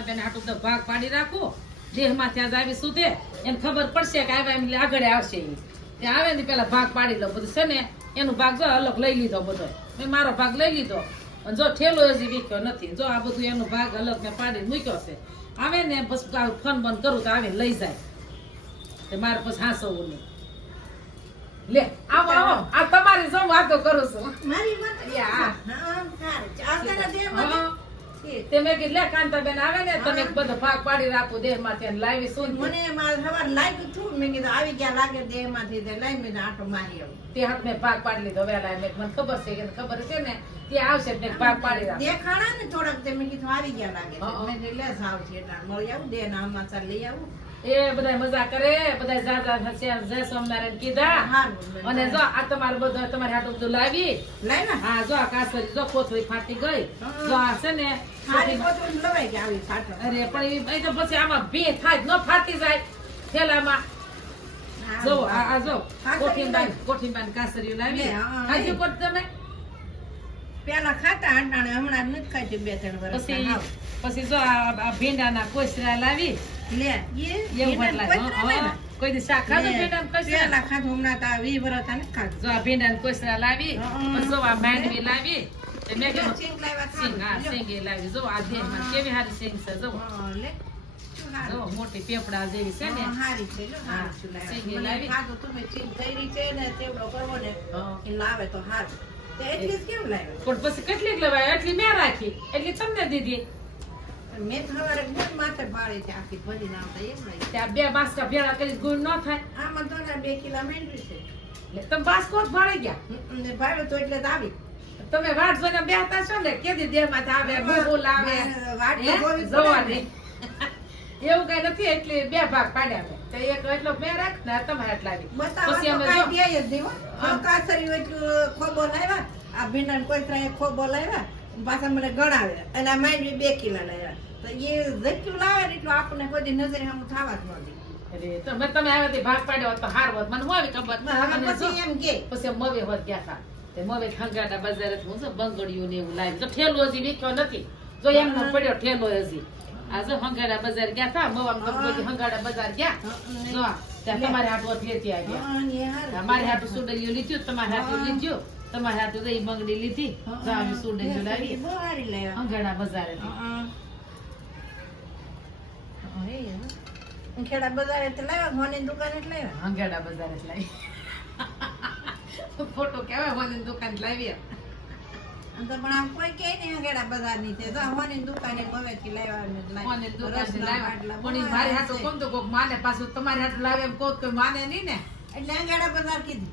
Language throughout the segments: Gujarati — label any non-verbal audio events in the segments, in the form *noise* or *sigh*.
કાંતા બેન હાટું તો ભાગ પાડી રાખો. દેહમાં ત્યાં જ આવી સુધે એને ખબર પડશે કે આવ્યા એમ આગળ આવશે એ. આવે ને પેલા ભાગ પાડી લો બધું. છે ને? એનો ભાગ જો અલગ લઈ લીધો બધો. મેં મારો ભાગ લઈ લીધો. અને જો ઠેલો હજી વીખ્યો નથી. જો આ બધું એનો ભાગ અલગ મેં પાડી મૂક્યો છે. આવે ને બસ ફોન બંધ કરું તો આવે લઈ જાય. તે મારે પછી હાંસવું નહીં. લે આવો આવો. આ તમારી જો વાતો કરું છું. મારી વાત યા. કેટલા કાંતાબેન આવે ને તમે બધો ભાગ પાડી રાખો દેહમાંથી લાવી શું મને મારે સવાર લાગ્યું છું મેં કીધું આવી ગયા લાગે દેહમાંથી તે લઈ મેં આટો મારી આવું. તે હાથ મેં ભાગ પાડી લીધો વેલા મેં મને ખબર છે કે ખબર છે ને તે આવશે મેં ભાગ પાડી રાખો દેખાણા ને થોડાક તે મેં કીધું આવી ગયા લાગે મેં કીધું લે સાવ છે એટલે મળી આવું દેહ ના સમાચાર લઈ આવું. એ બધા મજા કરે બધા જાજા હશે જય સ્વામિનારાયણ કીધા. અને જો આ તમારું બધું તમારે હાથ બધું લાવી લઈ ને. હા જો કાસરી જો કોથળી ફાટી ગઈ. જો આ છે ને અરે પણ એ- તો પછી આમાં બે થાય ન ફાટી જાય. થેલામાં. જો આ જો કોઠીબાન લાવી. કાસરીઓ લાવી. એ. કોટ તમે? પેલા ખાતા હમણાં નથી ખાતી બે ત્રણ વર્ષ પછી જો આ આ ભીંડાના કોસરા લાવી. લે એ એવું એના મતલબ કોઈ હા, ત્રણ હા. કોઈ દી શાક ખાધું ભીંડાના કોસરા પેલા ખાધું હમણાં તો આ વીસ વર્ષ ખાધું. જો આ કોસરા લાવી હા. જો આ માંડવી લાવી તે મેં કીધું સિંગ લાવ્યા સિંગ હા સિંગ એ લાવી. જો આ દેહમાં કેવી હારી સિંગ છે જો. લે. જો મોટી પેપડા જેવી છે ને. હારી છે, લો, લાવી. ખાધું તમે ને તેવડો કરવો ને એ લાવે તો હારું. તે એટલી કેમ લાવ્યા? પણ પછી કેટલીક લેવાય? એટલી મેં રાખી. એટલી તમને દીધી. મેં સવારે ગુડ માથે ભાળી છે આખી ભરીને આવતા એમ લઈ. ત્યાં બે બાસકા ભેળા કરી ગુણ ન થાય આમાં તો ને બે કિલા મેંડવી છે. એટલે તમે બાસકો જ ભાળી ગયા હમ, તો એટલે જ આવી. તમે વાટ જોઈને બેહતા છો ને કેદી દેહમાંથી આવે બબુલ આવે વાટ તો હે? જોવી જ પડે જોવાની. એવું કઈ નથી એટલે બે ભાગ પાડ્યા તો એક એટલો બે રાખ ને આ તમે આટલા આવી. પછી અમે જો- કાસરી એટલું ખોબો લાવ્યા, આ ભીંડા કોઈ ત્રણ ખોબો લાવ્યા, પાછા મને ગણાવે. અને આ માંડવી બે કિલા લાવ્યા. તો એ જેટલું લાવે ને એટલું આપણને કોઈ નજરે સામું થવા જ ન તમે તમે આવ્યા તે ભાગ પાડ્યો તો હાર હોત. મને હું આવી ખબર? હવે અને જો- પછી એમ કે. પછી મવે હોત ગયા હતા તે મવે ખંગાડા બજારે હું શું બંગડીયું ને એવું લાવી તો ઠેલો હજી વીખ્યો નથી. જો એમનો પડ્યો ઠેલો હજી. આ જો હંગાડા બજાર ગયા હતા મવામાં હંગાડા બજાર ગયા. જો ત્યાં તમારે હાથ લેતી આવ્યા હા, હાથ. અમારે લીધું તમારે હાથ લીધું. તમારે હાટુ તો ઈ બંગડી લીધી. તો આવી સુડે હારી લાવ્યા. બજારે એ ખેડા બજારે તો લાવ્યા મોની દુકાને જ લાવ્યા હંગાડા બજારે જ લાવી. ફોટો કેવાય હોની દુકાન જ આમ તો પણ આમ કોઈ કે નહીં ખેડા બજારની છે. તો મોની દુકાને ગમેથી લાવ્યા દુકાન પણ મારી. કોમ તો કોક માને પાછું તમારી હાથ લાવે એમ કોક કોઈ માને નહીં ને. એટલે અંગેડા બજાર કીધું.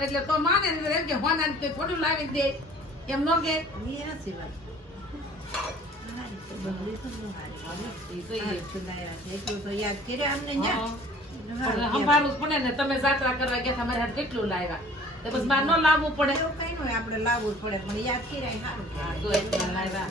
એટલે તો માને એમ કે હોના કે થોડું લાવી દે. એમ નો કે. પડે ને. તમે જાત્રા કરવા ગયા તમારે હાથ કેટલું લાવ્યા? તો બસ મારે ન લાવવું પડે. એવું કઈ હોય, આપણે લાવવું પડે પણ યાદ કર્યા જો લાવ્યા.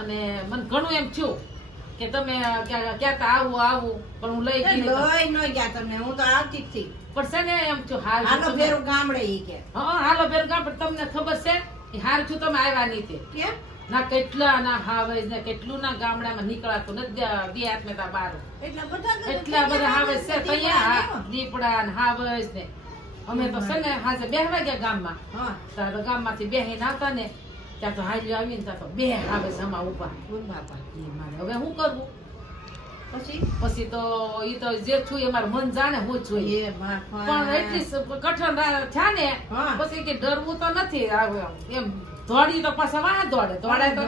અને મને ઘણું એમ થયું કે તમે ક્યાંક આવો આવું પણ હું લઈ ગઈ લઈ ન ગયા તમે હું તો આવતી જ. પણ છે ને એમ છું હાલ હાલો ફેરું ગામડે ઈ કે. હા હાલો ફેરું ગામ પણ તમને ખબર છે કે હાર છું તમે આવ્યા નહીં તે. ના કેટલા ના હાવેજ ને કેટલું ના ગામડામાં નીકળાતું નથી બે મેં બાર. એટલા બધા હાવે હાવેજ છે દીપડા તૈયાર દીપડા ને હાવેજ ને. અમે તો છે ને હાજે બે ગયા ગામમાં. હા. તારા ગામમાંથી ગામમાંથી બેહીને આવતા ને ત્યાં તો હાલ્યો આવીને ત્યાં તો બે હાવેજ જમા ઊભા બાપા એ મારે. હવે શું કરવું પછી? પછી તો ઈ તો જે છું એ મારું મન જાણે હું છું એ. એ પણ એટલી કઠણ થયા ને. પછી કે ડરવું તો નથી આવે એમ. દોડી તો પાછા વાહ દોડે દોડે તો.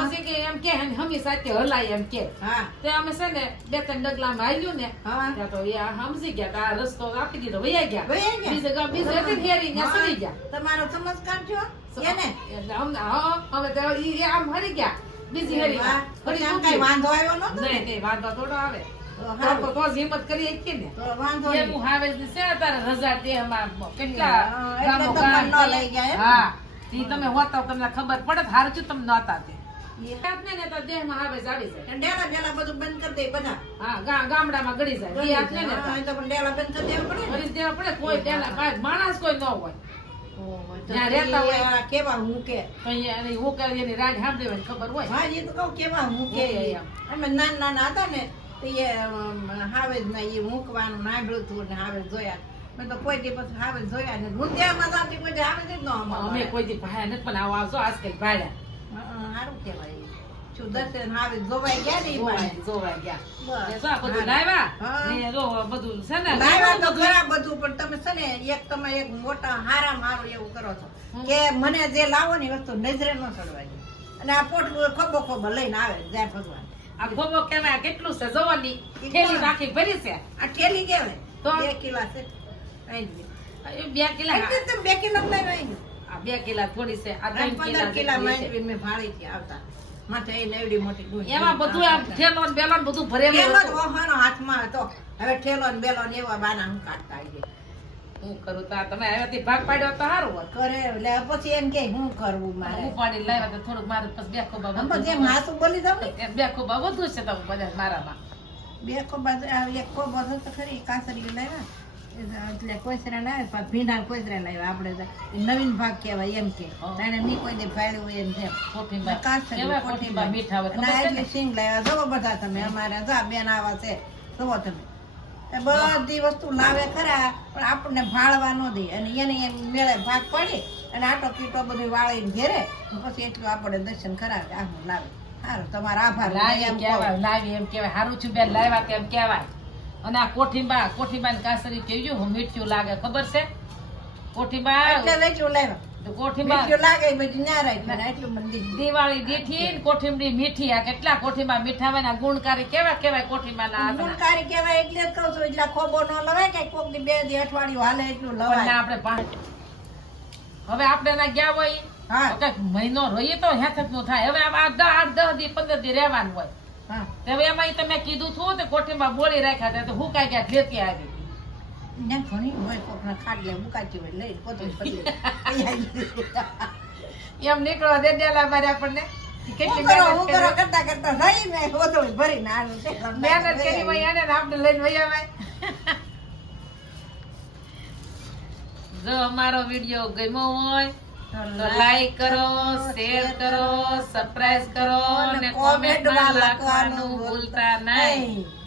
પછી કે એમ કે હે- કે હલાય એમ કે. તે અમે છે ને બે ત્રણ ડગલામાં આવ્યું ને ત્યાં તો એ સમજી ગયા આ રસ્તો આપી દીધો વૈયા ગયા. બીજે ગામ બીજે હતી ને હેરી સરી ગયા. તમારો એને. અમને હા હવે તો એ આમ હરી ગયા. બીજી હરી ફરી. કઈ વાંધો આવ્યો નતો નહીં નહીં વાંધો થોડો આવે. હારું. હિંમત કરી શકીએ ને. તો વાંધો એ હું હાવેજ છે અત્યારે રજા તે કેટલા હા, તો ઈ તમે હોતા તમને ખબર પડે તો હારું છું તમે નહોતા તે. એ તો તો. એ તો માણસ કોઈ ન હોય. ઓહો, રહેતા હોય. કેવા મૂકે તો અહીંયા એને એની રાજ સાંભળી ખબર હોય. હા એ તો કહું કેવા મૂકે મૂકે એમ. અમે નાના નાના હતા ને તો એ હાવે હાવેજ ના એ મૂકવાનું નાભળું હતું ને હાવેજ જોયા. મેં તો કોઈ દી પછી હાવેજ જોયા ને હું ત્યાં જાતી કોઈ દી હાવેજ જ ન અમે કોઈ દી ભાયા નથી પણ આવો આવજો આજકાલ ભાડ્યા હં, કહેવાય શું દર્શન હાવેજ જોવાઈ ગયા ને ઈ જોવાય બાને. જોવાય ગયા. બસ. એ જો આ બધું લાવ્યા? ને જો બધું છે ને લાવ્યા તો બધું. બધું પણ તમે છે ને એક તમે એક મોટા હારા મારો એવું કરો છો. કે મને જે લાવો ને વસ્તુ નજરે ન ચડવાની દે. અને આ પોટ ખોબો ખોબો લઈને આવે જાય ભગવાન. આ ખોબો કેવાય કેટલું છે? જોવાની થેલી રાખી ભરી છે? આ ઠેલી કેવાય? તો? બે કિલા છે. બે કિલા બે કિલો જ લઈને આવી આ બે કિલા થોડી છે. આ ત્રણ કિલા કિલા જેટલી છે. માંડવી મેં ભાળી થી આવતા. માથે એ એવડી મોટી એમાં બધું આમ ઠેલો ને બેલો બધું ભરેલું હતું. ઓહાનો હાથમાં હતો. હવે ઠેલો ને બેલો એવા બાના હું કાઢતા આવી હું કરું તો તમે આવ્યાથી ભાગ પાડ્યો તો સારું હોત કરે એટલે પછી એમ કે હું કરવું મારે? હું પાડી લાવ્યા તો થોડુંક મારે પછી બે ખોબા આમ જેમ પછી બોલી દઉં ને. બે ખોબા વધુ છે તમે બધા મારામાં. બે ખોબા એક ખોબો તો ખરી કાસરી લાવ્યા. એટલે કોઈસરા લાવ્યા પાછા ભીંડા કોઈસરા લાવ્યા આપણે નવીન ભાગ કહેવાય એમ કે. તાણે મી કોઈ દે હોય એમ. કોઠીમાં મીઠા આ છે એટલે સિંગ લાવ્યા. જવો બધા તમે અમારે જા બેન આવા છે. જવો તમે. બધી વસ્તુ લાવે ખરા પણ આપણને ભાળવા ન દે. અને એને એમ મેળે ભાગ પડી અને આટો કીટો બધું વાળીને ઘેરે પછી એટલું આપણે દર્શન કરાવે. આમ લાવે. સારું તમારો આભાર. લાવી એમ કહું. કહેવાય લાવી એમ કહેવાય. સારું છું બેન લાવ્યા તેમ કહેવાય. અને આ કોઠીબા કોઠીબા ની કાસરી કેવું મીઠું લાગે ખબર છે? કોઠીબા એટલે લાવ્યા. દિવાળી દીઠી કોઠીમડી મીઠી. આ કેટલા હોય ગુણકારી કેવા કેવાય કોઠીમાં ના ગુણકારી કેવાય એટલે જ કઉ છું એટલે ખોબો ન લવાય કે કોક બે દી અઠવાડિયું હાલે એટલું લવાય. આપણે હવે આપણે ના ગયા હોય મહિનો રહીએ તો હેથકનું થાય. હવે આ દસ આઠ દસ દી પંદર દી રહેવાનું હોય. તો એમાં તમે કીધું છું તે કોઠીમાં બોળી રાખ્યા હતા તો હું કાંઈ ક્યાંક લેતી આવી. ને ઘણી હોય કોકના ખાટલે મુકાતી હોય લઈને પોતે એમ નીકળવા દે દેલા મારે આપણને. કેટલી મહેનત કરો. કરતા કરતા રહી ને મહેનત કરી આપણે લઈને વહી આવે. *laughs* જો અમારો વીડિયો ગમ્યો હોય તો લાઈક કરો શેર કરો સબસ્ક્રાઇબ કરો અને કોમેન્ટમાં લખવાનું ભૂલતા નહીં.